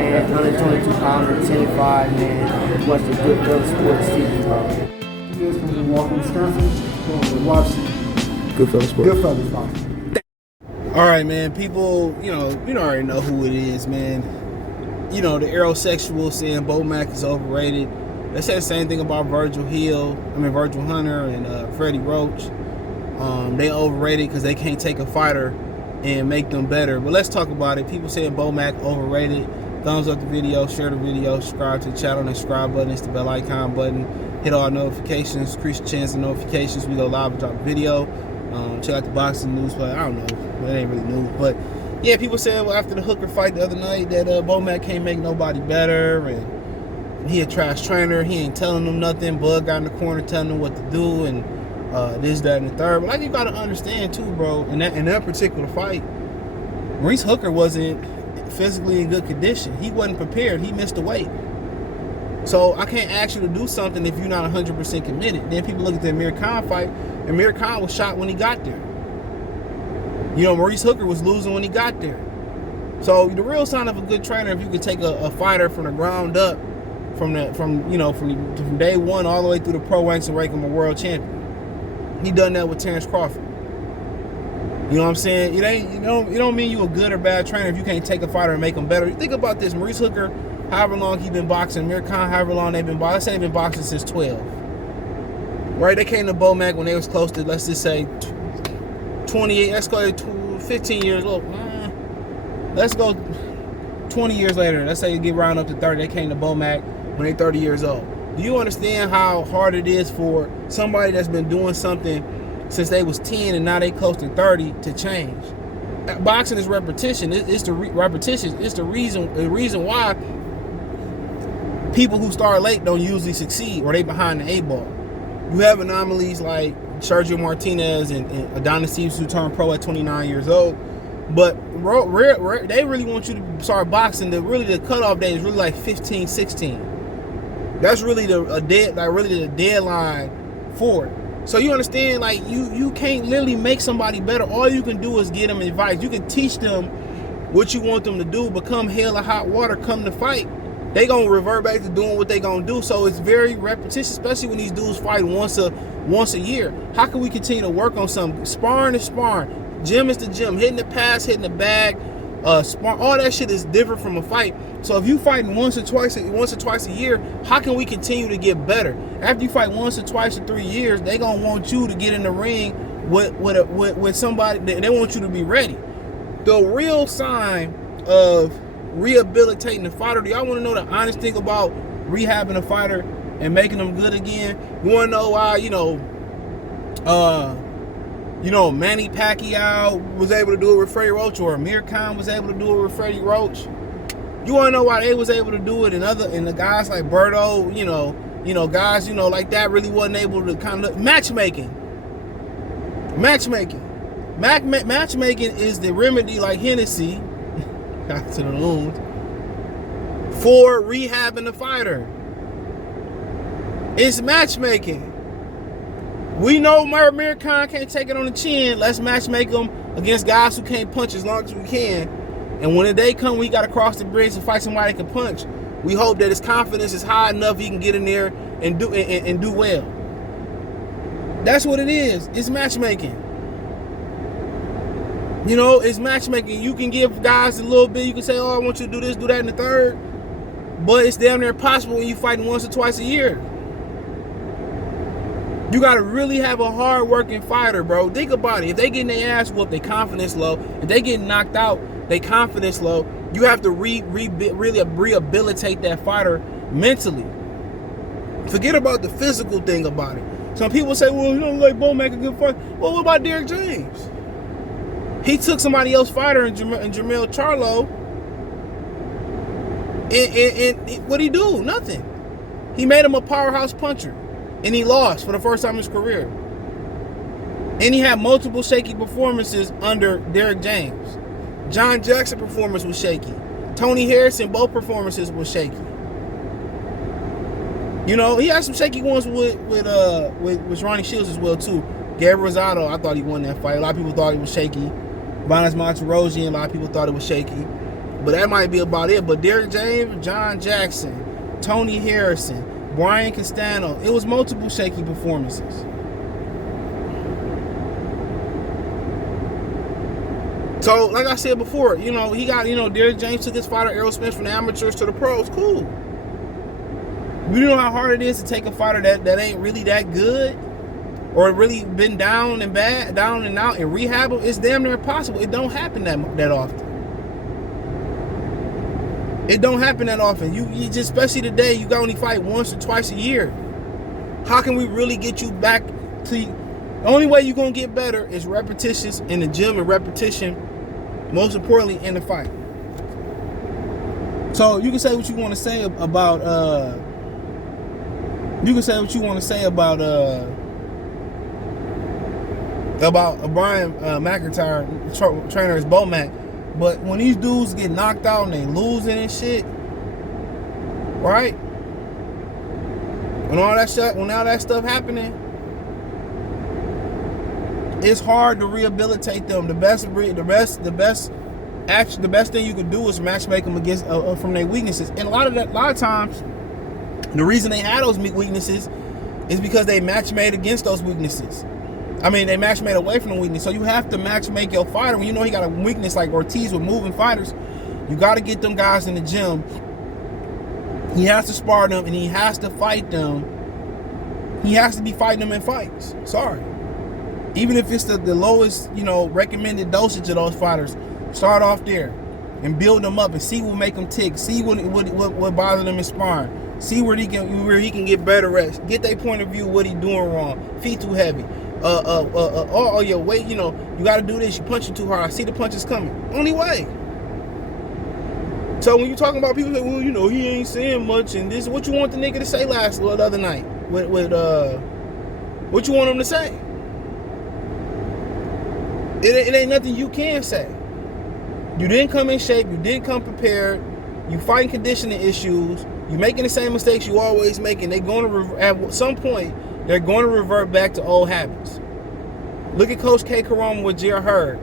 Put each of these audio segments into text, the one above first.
man. 122 pounder, 10-5, man. Watch the Goodfellas Sports TV, bro. You guys come from Walker, Wisconsin. Going to watch Goodfellas Sports. Goodfellas boxing. All right, man. People, you already know who it is, man. You know, the aerosexuals saying Bo Mack is overrated. They say the same thing about Virgil Hunter and Freddie Roach. They overrated because they can't take a fighter and make them better. But let's talk about it. People saying Bo Mack overrated. Thumbs up the video, share the video, subscribe to the channel, and the subscribe button, it's the bell icon button. Hit all notifications, increase the chance of notifications. We go live and drop a video. Check out the boxing news, but I don't know. It ain't really news. But yeah, people said after the Hooker fight the other night that Bo Mack can't make nobody better, and he a trash trainer. He ain't telling them nothing. Bud got in the corner telling them what to do, and this, that, and the third. But like, you gotta understand too, bro. In that particular fight, Maurice Hooker wasn't physically in good condition. He wasn't prepared. He missed the weight. So I can't ask you to do something if you're not 100% committed. Then people look at the Amir Khan fight, and Amir Khan was shot when he got there. You know, Maurice Hooker was losing when he got there. So the real sign of a good trainer, if you could take a fighter from the ground up, from day one all the way through the pro ranks and make him a world champion. He done that with Terrence Crawford. You know what I'm saying? It don't mean you a good or bad trainer if you can't take a fighter and make them better. Think about this: Maurice Hooker, however long he been boxing, Amir Khan, however long they've been boxing. Let's say they've been boxing since 12. Right? They came to Bo Mack when they was close to, let's just say, 28. Let's go 15 years old. Let's go 20 years later. Let's say you get round up to 30. They came to Bo Mack when they're 30 years old. Do you understand how hard it is for somebody that's been doing something since they was 10 and now they close to 30 to change? Boxing is repetition. It's the repetition. It's the reason why people who start late don't usually succeed, or they behind the 8 ball. You have anomalies like Sergio Martinez and Adonis Stevenson, who turned pro at 29 years old. But they really want you to start boxing. The cutoff date is really like 15, 16. That's really the deadline for it. So you understand, like, you can't literally make somebody better. All you can do is give them advice. You can teach them what you want them to do, become hell or hot water, come to fight. They gonna revert back to doing what they gonna do. So it's very repetitious, especially when these dudes fight once a year. How can we continue to work on something? Sparring is sparring. Gym is the gym. Hitting the pass, hitting the bag, all that shit is different from a fight. So if you fighting once or twice a year, how can we continue to get better? After you fight once or twice or 3 years, they gonna want you to get in the ring with somebody. They want you to be ready. The real sign of rehabilitating the fighter. Do y'all want to know the honest thing about rehabbing a fighter and making them good again? You want to know why? Manny Pacquiao was able to do it with Freddie Roach, or Amir Khan was able to do it with Freddie Roach. You want to know why they was able to do it, and the guys like Berto, guys, like that really wasn't able to kind of matchmaking. Matchmaking is the remedy, like Hennessy, got to the wound, for rehabbing the fighter. It's matchmaking. We know Amir Khan can't take it on the chin. Let's matchmake him against guys who can't punch as long as we can. And when the day comes, we got to cross the bridge and fight somebody that can punch. We hope that his confidence is high enough he can get in there and do well. That's what it is. It's matchmaking. It's matchmaking. You can give guys a little bit. You can say, oh, I want you to do this, do that, and the third. But it's damn near impossible when you fighting once or twice a year. You got to really have a hard-working fighter, bro. Think about it. If they getting their ass whooped, their confidence low. If they getting knocked out, their confidence low. You have to really rehabilitate that fighter mentally. Forget about the physical thing about it. Some people say, well, like Bo Mack a good fighter. Well, what about Derrick James? He took somebody else's fighter in Jermell Charlo, and what'd he do? Nothing. He made him a powerhouse puncher. And he lost for the first time in his career. And he had multiple shaky performances under Derrick James. John Jackson performance was shaky. Tony Harrison, both performances were shaky. He had some shaky ones with Ronnie Shields as well too. Gabriel Rosado, I thought he won that fight. A lot of people thought he was shaky. Vanes Monterosian, a lot of people thought it was shaky. But that might be about it. But Derrick James, John Jackson, Tony Harrison, Brian Castano, it was multiple shaky performances. So, like I said before, he got, Derrick James took his fighter Errol Spence from the amateurs to the pros. Cool. We know how hard it is to take a fighter that ain't really that good, or really been down and out and rehab them. It's damn near impossible. It don't happen that often. It don't happen that often. You just, especially today, you got only fight once or twice a year. How can we really get you back to? The only way you're gonna get better is repetitions in the gym and repetition, most importantly, in the fight. So you can say what you want to say about Brian McIntyre, trainer is Bomac. But when these dudes get knocked out and they losing and shit, right? When all that stuff happening, it's hard to rehabilitate them. The best thing you can do is matchmake them against from their weaknesses. And a lot of times, the reason they had those weaknesses is because they matchmade against those weaknesses. I mean, they matchmade away from the weakness. So you have to matchmake your fighter. When you know he got a weakness like Ortiz with moving fighters, you got to get them guys in the gym. He has to spar them and he has to fight them. He has to be fighting them in fights. Sorry. Even if it's the lowest, recommended dosage of those fighters, start off there and build them up and see what make them tick. See what bothers them in sparring. See where he can get better at. Get their point of view, what he doing wrong. Feet too heavy. Your weight, you got to do this. You punching too hard. I see the punches coming. Only way. So when you talking about people say, well, he ain't saying much, and this, what you want the nigga to say the other night? What you want him to say? It ain't nothing you can say. You didn't come in shape. You didn't come prepared. You fighting conditioning issues. You making the same mistakes you always make, and at some point they're going to revert back to old habits. Look at Coach K. Karama with Jer Hurd.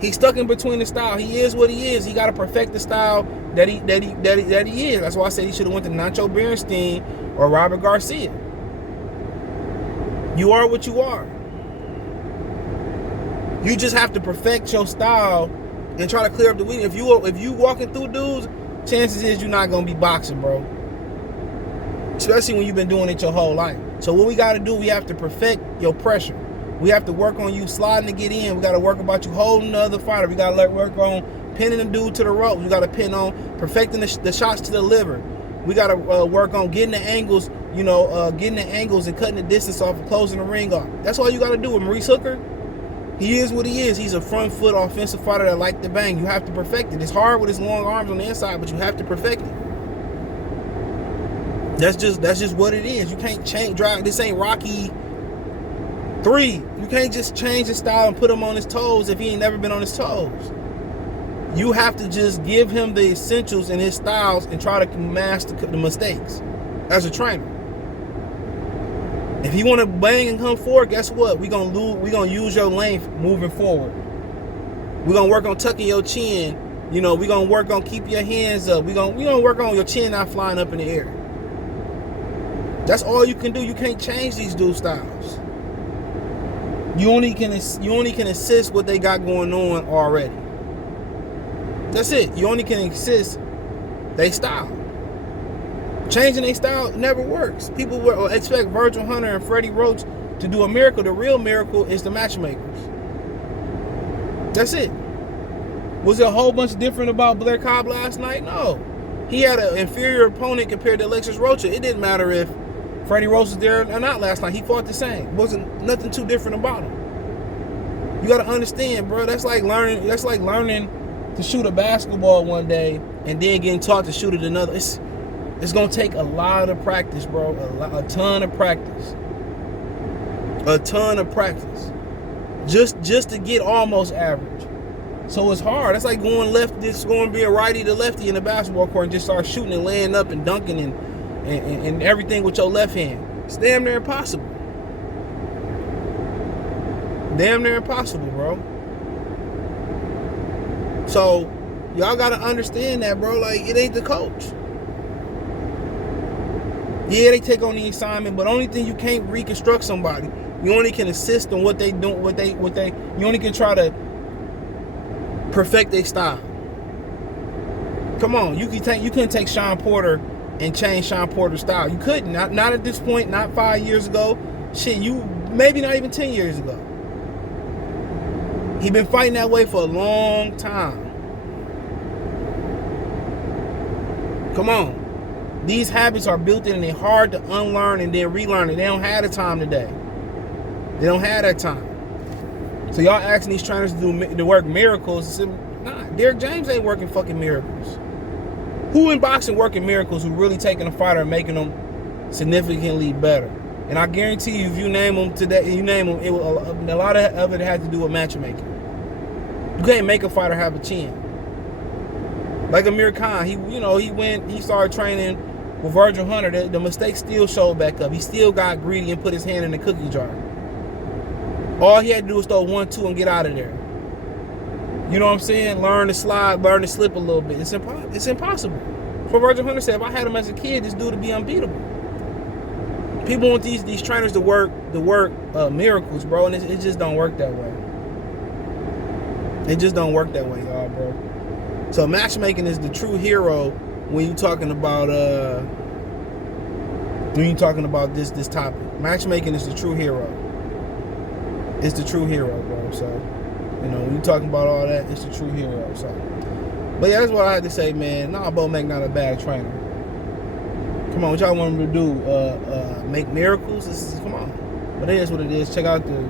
He's stuck in between the style. He is what he is. He got to perfect the style that he is. That's why I said he should have went to Nacho Berenstein or Robert Garcia. You are what you are. You just have to perfect your style and try to clear up the weakness. If you walking through dudes, chances is you're not gonna be boxing, bro. Especially when you've been doing it your whole life. So what we gotta do, we have to perfect your pressure. We have to work on you sliding to get in. We gotta work about you holding the other fighter. We gotta work on pinning the dude to the ropes. We gotta pin on perfecting the shots to the liver. We gotta work on getting the angles, and cutting the distance off and closing the ring off. That's all you gotta do with Maurice Hooker. He is what he is. He's a front foot offensive fighter that like to bang. You have to perfect it. It's hard with his long arms on the inside, but you have to perfect it. That's just what it is. You can't drive. This ain't Rocky 3. You can't just change his style and put him on his toes if he ain't never been on his toes. You have to just give him the essentials in his styles and try to master the mistakes as a trainer. If you want to bang and come forward, guess what? We're gonna use your length moving forward. We're gonna work on tucking your chin. We're gonna work on keep your hands up. We're gonna work on your chin not flying up in the air. That's all you can do. You can't change these dude styles. You only can assist what they got going on already. That's it. You only can assist their style. Changing their style never works. People will expect Virgil Hunter and Freddie Roach to do a miracle. The real miracle is the matchmakers. That's it. Was it a whole bunch different about Blair Cobb last night? No. He had an inferior opponent compared to Alexis Rocha. It didn't matter if Freddie Roach was there or not last night. He fought the same. Wasn't nothing too different about him. You got to understand, bro. That's like learning to shoot a basketball one day and then getting taught to shoot it another. It's gonna take a lot of practice, bro. A ton of practice. A ton of practice. Just to get almost average. So it's hard. It's like going being a righty to lefty in a basketball court and just start shooting and laying up and dunking and everything with your left hand. It's damn near impossible. Damn near impossible, bro. So, Y'all got to understand that, bro. Like, it ain't the coach. Yeah, they take on the assignment, but only thing, you can't reconstruct somebody. You only can assist on what they do, you only can try to perfect their style. Come on, you couldn't take Sean Porter and change Sean Porter's style. You couldn't. Not at this point, not 5 years ago. Shit, maybe not even 10 years ago. He been fighting that way for a long time. Come on. These habits are built in and they're hard to unlearn and then relearn, and they don't have the time today. They don't have that time. So y'all asking these trainers to work miracles. Nah, Derrick James ain't working fucking miracles. Who in boxing working miracles who really taking a fighter and making them significantly better? And I guarantee you, if you name them today, a lot of it had to do with matchmaking. You can't make a fighter have a chin. Like Amir Khan, he started training with Virgil Hunter. The mistakes still showed back up. He still got greedy and put his hand in the cookie jar. All he had to do was throw 1-2 and get out of there. You know what I'm saying? Learn to slide, learn to slip a little bit. It's impossible. For Virgil Hunter said, if I had him as a kid, this dude would be unbeatable. People want these trainers to work miracles, bro, and it just don't work that way. It just don't work that way, y'all, bro. So matchmaking is the true hero when you talking about this topic. Matchmaking is the true hero. It's the true hero, bro. So, when you talking about all that, it's the true hero. So, but yeah, that's what I had to say, man. Nah, Bo Mac not a bad trainer. Come on, what y'all want him to do? Make miracles? Come on. But it is what it is. Check out the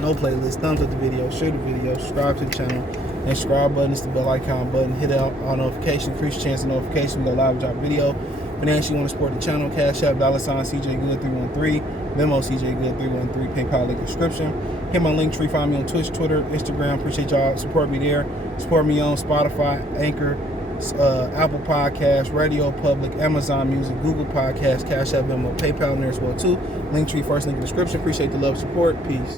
no playlist. Thumbs up the video. Share the video. Subscribe to the channel. And subscribe button is the bell icon button. Hit out all notifications. Increase chance of notification. Go live drop video. Financially want to support the channel. Cash App $CJGood313. Venmo CJGood313. PayPal link description. Hit my link tree. Find me on Twitch, Twitter, Instagram. Appreciate y'all. Support me there. Support me on Spotify, Anchor, Apple Podcasts, Radio Public, Amazon Music, Google Podcasts, Cash App, Venmo, PayPal in there as well too. Link tree, first link in the description. Appreciate the love, support. Peace.